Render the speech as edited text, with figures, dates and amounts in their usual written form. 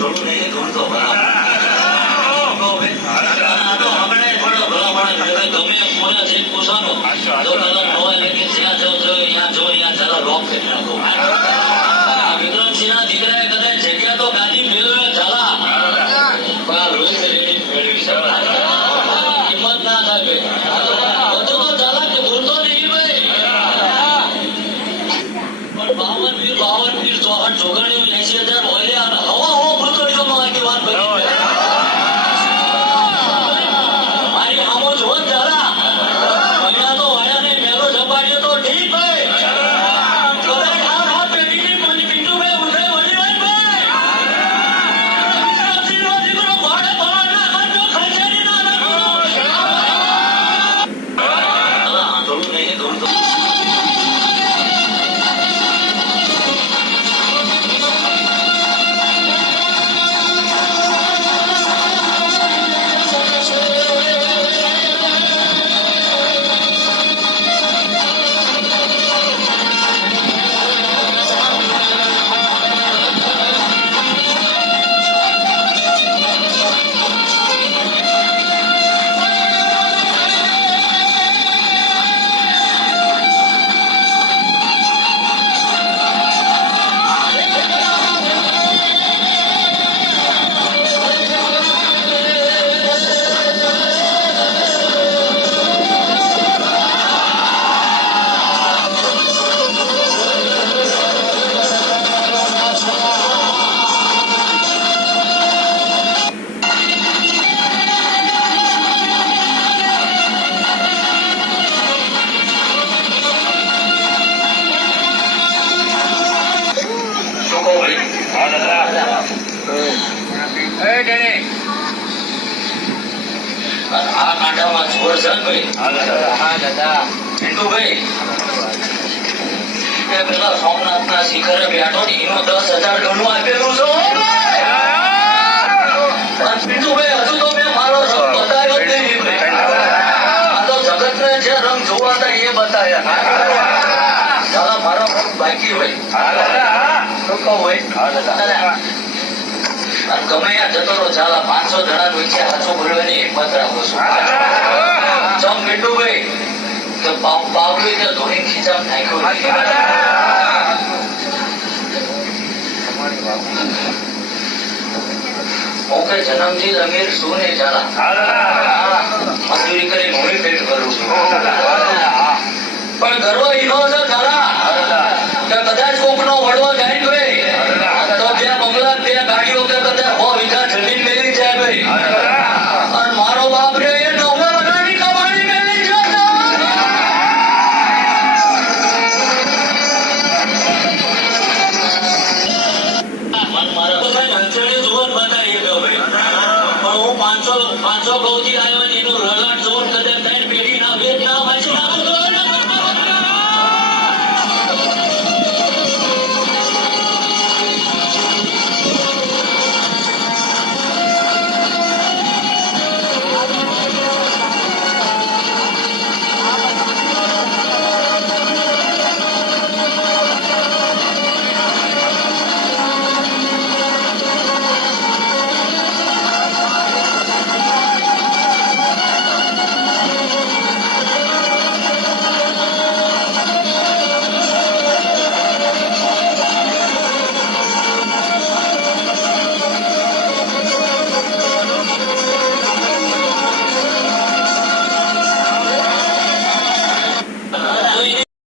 થોડું નહીં દોડતો તમે કોને જઈ પૂછવાનું જો કલર નવા લેકે જ્યાં જાવ જો અહીંયા જો અહીંયા ચાલો રોક કરી નાખો વિક્રમસિંહના દીકરાએ કદાચ જગ્યા તો ગાદી મેળવે ચાલા પણ રોહિત રેડી મેળવી શકે હિંમત ના થાય બધું તો ચાલા કે ભૂલતો નહીં ભાઈ પણ 52 વીર ચોહટ જોગણીઓ 80,000 બોલ્યા અને હવા હો ભૂલતોડીઓમાં આખી વાત બની મારી આમો જો ચાલા મહિના તો વાયા ને મેલો જપાડ્યો તો ઠીક ભાઈ આ કાંડામાં જોર છે ભાઈ હા દાદા પિન્ટુભાઈ પેલા સોમનાથના શિખરે બેઠો ને એનું 10,000 ડોલું આપેલું છે પિન્ટુભાઈ હજુ તો મેં મારો રંગ બતાવ્યો જ નહીં આ તો જગતને જે રંગ જોવા હતા એ બતાવ્યા દાદા મારો રંગ બાકી હોય શું કહું હોય ગમે યા જતો રહો ચાલા 500 જણા વચ્ચે હાથો બોલવાની હિંમત રાખો છું ચમ મીઠુભાઈ કે પાવડી ને ધોની ખીચામ નાખ્યો ઓકે જન્મથી અમીર શું ને ચાલા મજૂરી કરી હું પેટ કરું છું પણ ગર્વ ઈનો છે ચાલા કે કદાચ કોક નો વડવો જાય ભાઈ તો બે બંગલા બે ગાડીઓ કે કદાચ 100 વીઘા જમીન મેળવી જાય ભાઈ અને મારો બાપ રે એ ડોંગર બનાવી કમાણી મેળવી છે મારા હંસણી જુવન બતાવી ગયો ભાઈ પણ હું 500 ગૌથી આવ્યો એનું રલાટ જોન